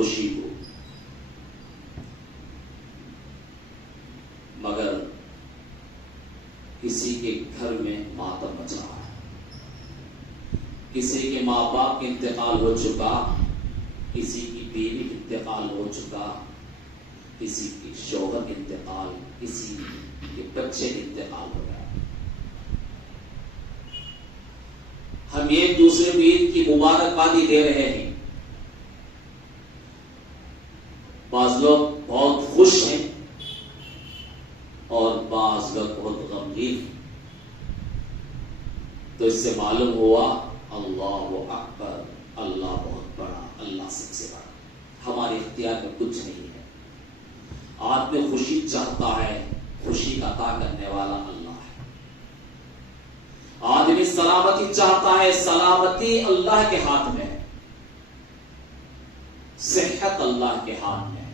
खुशी को, मगर किसी के घर में मातम मचा है, किसी के माँ बाप का इंतकाल हो चुका, किसी की बीवी का इंतकाल हो चुका, किसी की शौहर का इंतकाल, किसी के बच्चे का इंतकाल हो गया। हम एक दूसरे को ईद की मुबारकबादी दे रहे हैं। बाज लोग बहुत खुश हैं और बाज लोग बहुत गमगीन हैं। तो इससे मालूम हुआ अल्लाह अकबर, अल्लाह बहुत बड़ा, अल्लाह सबसे बड़ा। हमारे इख्तियार में कुछ नहीं है। आदमी खुशी चाहता है, खुशी का अता करने वाला अल्लाह है। आदमी सलामती चाहता है, सलामती अल्लाह के हाथ में है। सेहत अल्लाह के हाथ में है,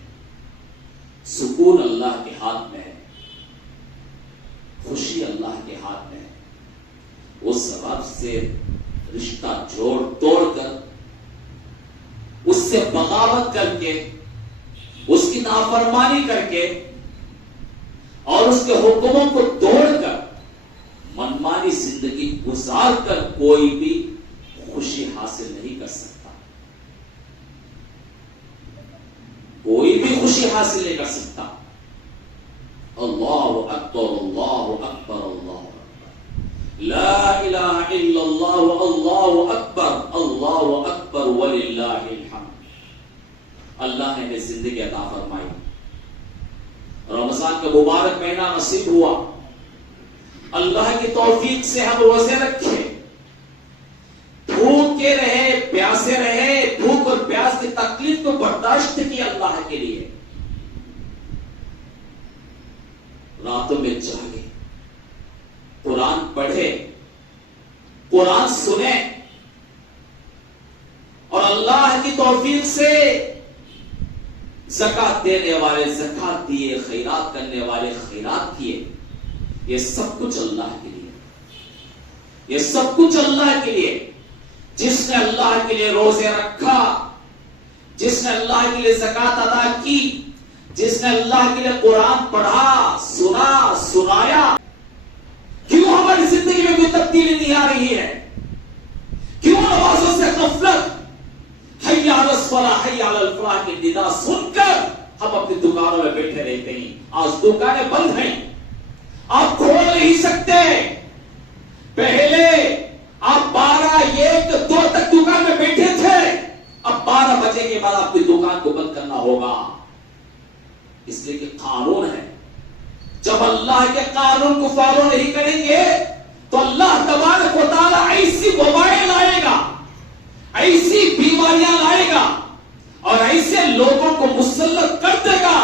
सुकून अल्लाह के हाथ में है, खुशी अल्लाह के हाथ में है। उस रब से रिश्ता जोड़ तोड़कर, उससे बगावत करके, उसकी नाफरमानी करके और उसके हुक्मों को तोड़कर मनमानी जिंदगी गुजार कर कोई भी खुशी हासिल नहीं कर सकता। कोई भी खुशी हासिल नहीं कर सकता। अल्लाहु अकबर, अल्लाहु अकबर, अल्लाहु अकबर, ला इलाहा इल्लल्लाह, अल्लाहु अकबर, अल्लाहु अकबर वलिल्लाहिल हम्द। अल्लाह ने हमें जिंदगी अता फरमाई। रमजान का मुबारक महीना नसीब हुआ। अल्लाह की तौफीक से हम रोजे रखे, भूखे रहे, प्यासे रहे, भूख और प्यास की तकलीफ को बर्दाश्त की अल्लाह के लिए। रातों में जागे, कुरान पढ़े, कुरान सुने और अल्लाह की तौफीक से ज़कात देने वाले ज़कात दिए, खैरात करने वाले खैरात किए। ये सब कुछ अल्लाह के लिए, ये सब कुछ अल्लाह के लिए। जिसने अल्लाह के लिए रोजे रखा, जिसने अल्लाह के लिए ज़कात अदा की, जिसने अल्लाह के लिए कुरान पढ़ा, सुना, सुनाया, क्यों हमारी जिंदगी में कोई तब्दीली नहीं आ रही है? क्यों नमाजों से गफलत, हय्या अलस फलाह, हय्या अलल फलाह की निदा सुनकर हम अपनी दुकानों में बैठे रहते हैं? आज दुकानें बंद हैं, आप खोल नहीं सकते। पहले आप 12, 1, 2 तक दुकान में बैठे थे, अब 12 बजे के बाद आपकी दुकान को बंद करना होगा। इसलिए कि कानून है। जब अल्लाह के कानून को फॉलो नहीं करेंगे तो अल्लाह तबारक व तआला ऐसी वबाएं लाएगा, ऐसी बीमारियां लाएगा और ऐसे लोगों को मुसल्लत कर देगा,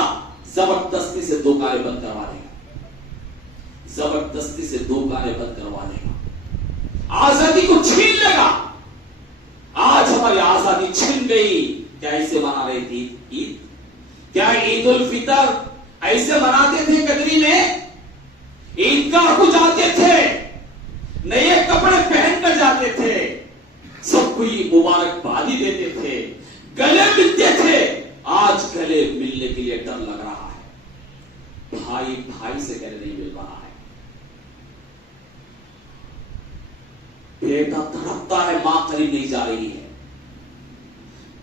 जबरदस्ती से दुकानें बंद करवा देगा, जबरदस्ती से दुकानें बंद करवा देगा, आजादी को छीन लेगा। आज हमारी आजादी छिन गई। क्या ऐसे मना रही थी ईद? क्या ईद उल फितर ऐसे मनाते थे? कदरी में ईदगाह को जाते थे, नए कपड़े पहनकर जाते थे, सबको ये मुबारकबादी देते थे, गले मिलते थे। आज गले मिलने के लिए डर लग रहा है। भाई भाई से गले नहीं मिल रहा है। बेटा तड़पता है, मां करीब नहीं जा रही है।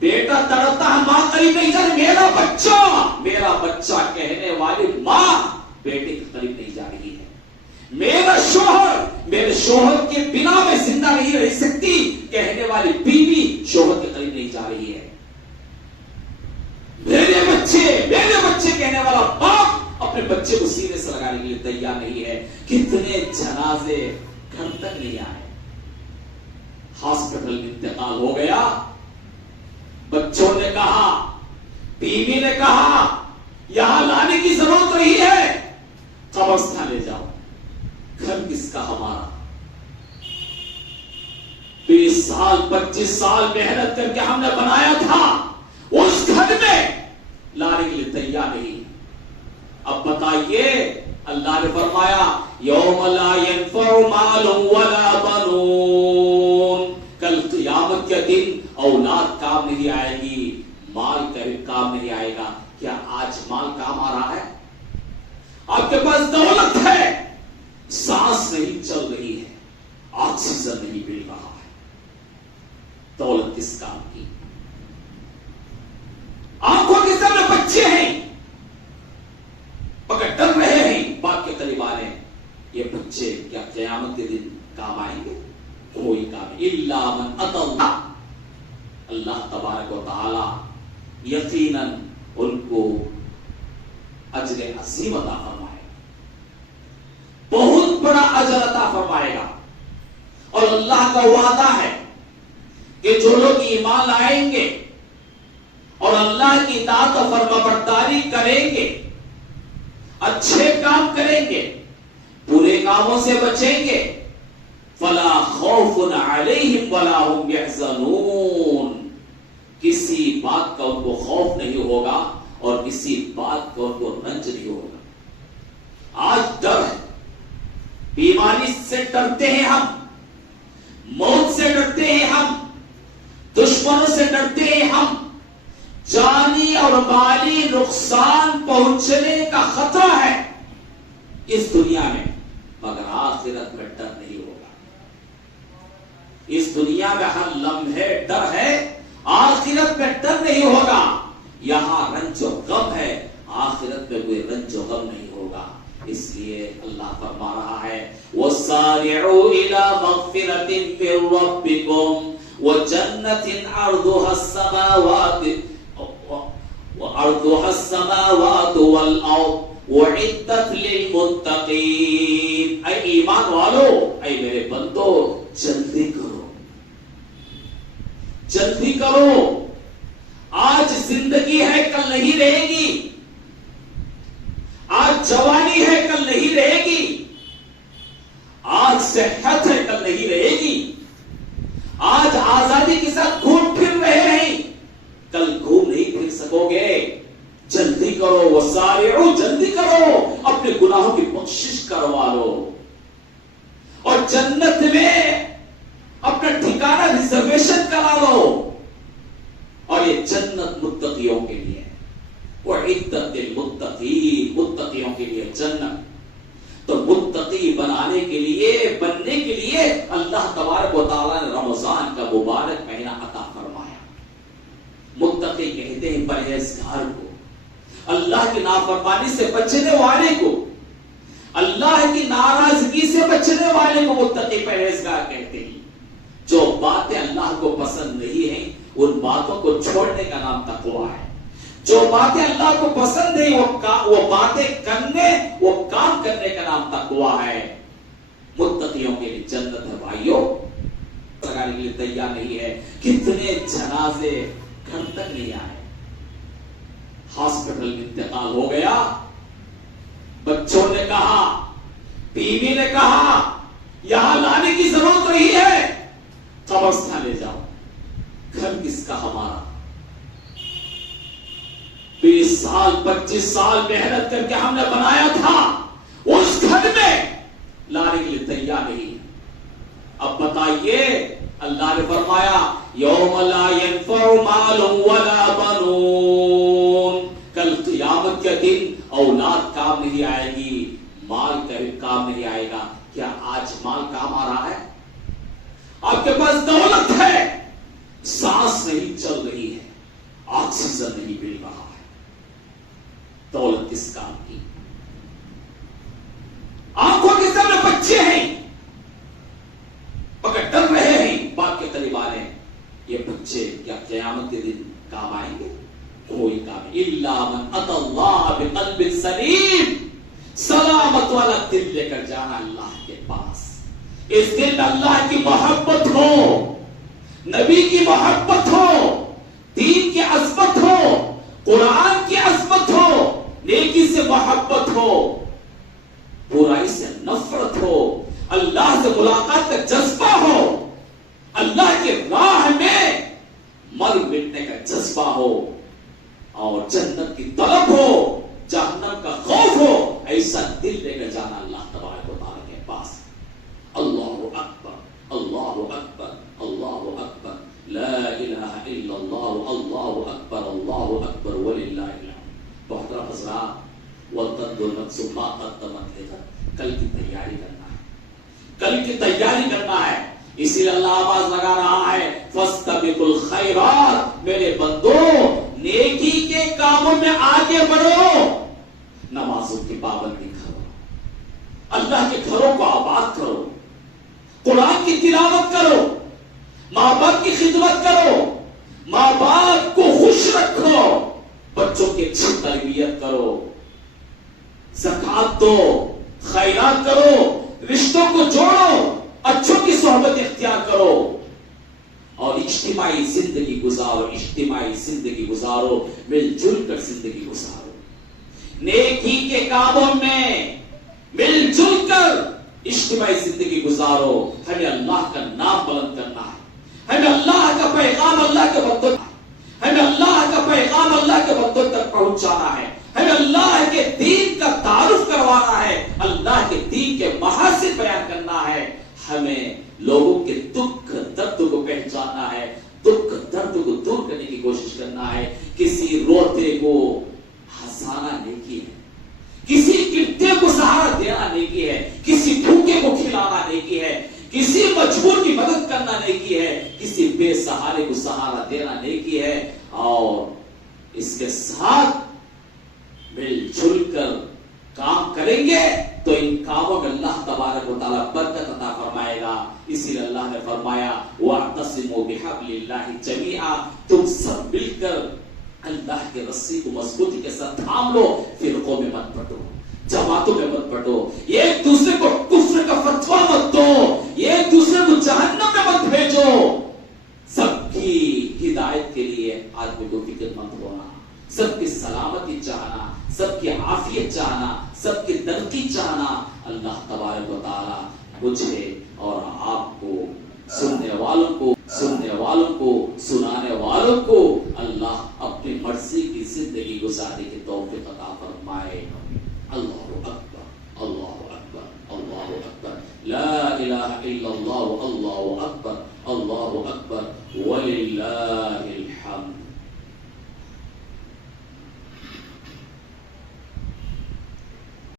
बेटा तड़पता है, मां करीब नहीं जा रही। मेरा बच्चा कहने वाली मां बेटे के करीब नहीं जा रही है। मेरे शोहर के बिना मैं जिंदा नहीं रह सकती कहने वाली बीवी शोहर के करीब नहीं जा रही है। मेरे बच्चे कहने वाला बाप अपने बच्चे को सीने से लगाने के लिए तैयार नहीं है। कितने जनाजे घर तक नहीं आए, हॉस्पिटल में इंतकाल हो गया। बच्चों ने कहा, बीवी ने कहा, यहां लाने की जरूरत नहीं है, कब्रिस्तान ले जाओ। घर किसका? हमारा। 20 साल 25 साल मेहनत करके हमने बनाया था, उस घर में लाने के लिए तैयार नहीं। अब बताइए, अल्लाह ने फरमाया यौम ला यनफउ मालुन वला बनून, कल क़यामत के दिन औलाद काम नहीं आएगी, माल कभी काम नहीं आएगा। क्या आज माल काम आ रहा है? आपके पास दौलत है, सांस नहीं चल रही है, ऑक्सीजन नहीं मिल रहा है, दौलत किस काम की? आंखों के सामने बच्चे हैं, मगर डर रहे हैं बाप के करीब आने। ये बच्चे क्या क़यामत के दिन काम आएंगे? कोई काम। इल्ला मन अतल्लाह, अल्लाह तबारक व तआला यकीनन उनको अजर अज़ीम अता फरमाएगा, बहुत बड़ा अजर अता फरमाएगा। और अल्लाह का वादा है कि जो लोग ईमान लाएंगे और अल्लाह की इताअत और फरमाबरदारी करेंगे, अच्छे काम करेंगे, बुरे कामों से बचेंगे, फला खौफुन अलैहिम वला हुम यहज़नून, किसी बात का उनको खौफ नहीं होगा और किसी बात का उनको रंज नहीं होगा। आज डर है, बीमारी से डरते हैं हम, मौत से डरते हैं हम, दुश्मनों से डरते हैं हम, जानी और माली नुकसान पहुंचने का खतरा है इस दुनिया में, मगर आखिरत में डर नहीं होगा। इस दुनिया में हर लम्हे डर है, आखिरत में डर नहीं होगा। यहां रंज और गम है, आखिरत में कोई रंज और गम नहीं होगा। इसलिए अल्लाह फरमा रहा है, वसारिउ इला मगफिरतिन मिर रब्बिकुम व जन्नतिन अर्दुहा अस्समावाति व अर्दुहा अस्समावातु वल अर्द उइद्दत लिल मुत्तकीन। ऐ ईमान वालो, ऐ मेरे बंदो, जल्दी करो, जल्दी करो। आज जिंदगी है, कल नहीं रहेगी। आज जवानी है, कल नहीं रहेगी। आज सेहत है, कल नहीं रहेगी। आज आजादी के साथ घूम फिर रहे हैं, कल घूम नहीं फिर सकोगे। जल्दी करो, वसारिउ, जल्दी करो, अपने गुनाहों की बख्शिश करवा लो और जन्नत में अपना ठिकाना रिजर्वेशन करा लो। और ये जन्नत मुत्तकियों के लिए, उइद्दतिल मुत्तकीन, मुत्तकियों के लिए जन्नत। तो मुत्तकी बनने के लिए अल्लाह तबारक व तआला ने रमजान का मुबारक महीना अता फरमाया। मुत्तकी कहते हैं परहेजगार को, अल्लाह की नाफरमानी से बचने वाले को, अल्लाह की नाराजगी से बचने वाले को मुत्तकी परहेजगार कहते हैं। जो बातें अल्लाह को पसंद नहीं है, उन बातों को छोड़ने का नाम तकवा है। जो बातें अल्लाह को पसंद है, वो बातें करने, वो काम करने का नाम तकवा है। मुत्तकियों के लिए जन्नत है भाइयों, लगाने के लिए तैयार नहीं है। कितने जनाजे घर तक नहीं आए, हॉस्पिटल में इंतकाल हो गया, बच्चों ने कहा, बीवी ने कहा, यहां लाने की जरूरत नहीं है, कब्रिस्तान ले जाओ। घर किसका? हमारा। 20 साल 25 साल मेहनत करके हमने बनाया था, उस घर में लाने के लिए तैयार नहीं। अब बताइए, अल्लाह ने फरमाया, यौम ला यनफउ मालुन वला बनून, कल क़यामत के दिन औलाद काम नहीं आएगी, माल कभी काम नहीं आएगा। क्या आज माल काम आ रहा है? आपके पास दौलत है, सांस नहीं चल रही है, ऑक्सीजन नहीं मिल रहा है, दौलत किस काम की? आंखों के सामने बच्चे हैं, मगर डर रहे हैं बाप के करीब आने। ये बच्चे क्या क़यामत के दिन काम आएंगे? कोई काम। इल्ला मन अतल्लाह बिक़ल्बिन सलीम, सलामत वाला दिल लेकर जाना अल्लाह के पास। इस दिन अल्लाह की मोहब्बत हो, नबी की मोहब्बत हो, दीन की अज़मत हो, कुरान की अज़मत हो, नेकी से मोहब्बत हो, बुराई से नफरत हो, अल्लाह से मुलाकात का जज्बा हो, अल्लाह की राह में मर मिटने का जज्बा हो, और जन्नत की तलब हो, जहन्नम का खौफ हो। ऐसा दिल लेकर जाना अल्लाह तबारक व तआला के पास। अल्लाहु अकबर, अल्लाहु अकबर, अल्लाहु अकबर, ला इलाहा इल्लल्लाह, अल्लाहु अकबर, अल्लाहु मोहतरम हज़रात, वतदुल नफ्सु मा क़द्दमत लिग़द, कल की तैयारी करना है, कल की तैयारी करना है। इसीलिए अल्लाह आवाज लगा रहा है, फस्तबिकुल खैरात, मेरे बंदो नेकी के कामों में आगे बढ़ो, नमाजों की पाबंदी करो, अल्लाह के घरों को आबाद करो, कुरान की तिलावत करो, माँ बाप की खिदमत करो, माँ बाप को खुश रखो, बच्चों की अच्छी तरबियत करो, ज़कात दो, खैरात करो, रिश्तों को जोड़ो, अच्छों की सोहबत इख्तियार करो और इज्तिमाई जिंदगी गुजारो, इज्तिमाई जिंदगी गुजारो, मिलजुल कर जिंदगी गुजारो। नेकी के कामों में मिलजुल कर इज्तिमाई जिंदगी गुजारो। हमें अल्लाह का नाम बुलंद करना है, हमें अल्लाह का पैगाम अल्लाह के बंदों, हमें अल्लाह का पैगाम अल्लाह के बंदों तक पहुंचाना है, हमें अल्लाह के दीन का तारुफ करवाना है, अल्लाह के दीन के महासिन बयान करना है, हमें लोगों के दुख दर्द को पहचानना है, दुख दर्द को दूर करने की कोशिश करना है। किसी रोते को हंसाना नेकी है, किसी गिरते को सहारा देना नेकी है, किसी भूखे को खिलाना नेकी है, किसी मजबूर की मदद करना नेकी है, किसी बेसहारे को सहारा देना नेकी है। और इसके साथ मिलजुल कर काम करेंगे तो इन कामों में अल्लाह तबारक व तआला बरकत अता फरमाएगा। इसीलिए अल्लाह ने फरमाया, वअतसिमू बिहब्लिल्लाहि जमीआ, तुम सब मिलकर अल्लाह के रस्सी को मजबूती के साथ थाम लो, फिरकों में मत बंटो, जमातों में मत बंटो, एक दूसरे को कुफ्र का फतवा मत दो, एक दूसरे को जहन्नम में मत भेजो। सबकी हिदायत के लिए आदमी को फिक्रमंद होना, सबकी सलामती चाहना, सबकी आफियत चाहना, सबकी तरक्की चाहना। अल्लाह तबारक व तआला मुझे और आपको, सुनने वालों को सुनाने वालों को अल्लाह अपनी मर्जी की जिंदगी गुजारने की तौफीक अता फरमाए। अल्लाहु अकबर, अल्लाहु अकबर, अल्लाहु अकबर, ला इलाहा इल्लल्लाह, अल्लाहु अकबर, अल्लाहु अकबर, वलिल्लाह